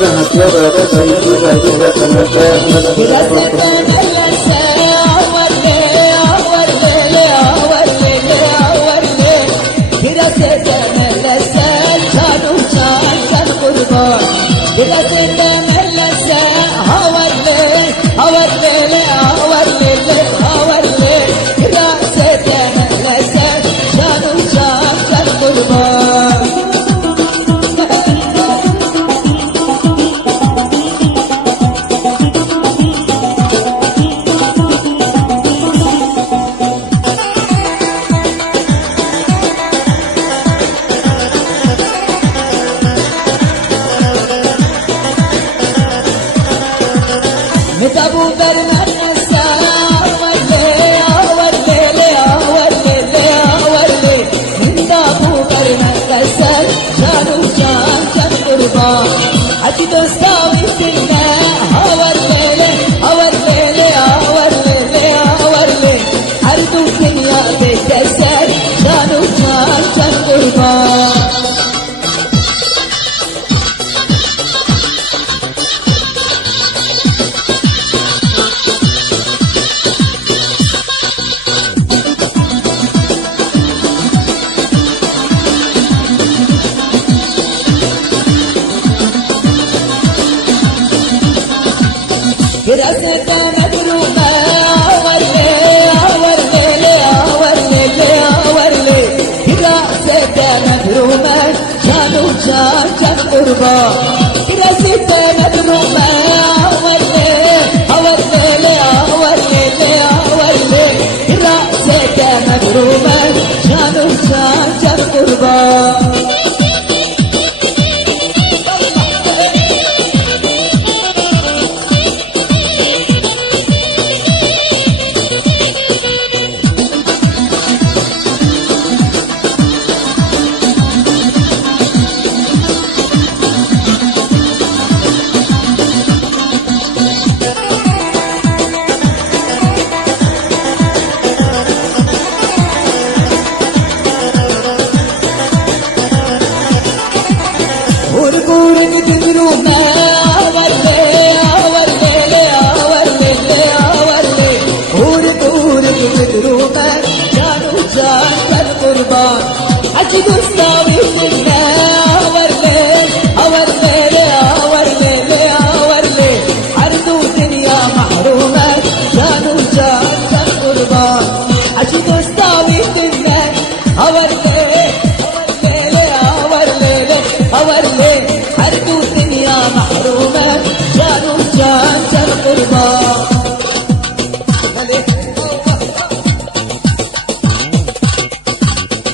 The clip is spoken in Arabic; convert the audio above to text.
راحت يا بابا سيدي بعدها تنجا ابو برمن السلام ورلي ورلي ورلي ورلي من ابو برمن السلام جانو جان قربان حتى تستوي سنة ورلي ورلي ورلي ورلي عرض الدنيا بتسر جانو جان قربان رسد مدرومة ورلي ورلي ورلي ورلي رسد مدرومة جانو جان قربا رسد مدرومة ورلي ورلي ورلي ورلي رسد مدرومة جانو جان قربا Aji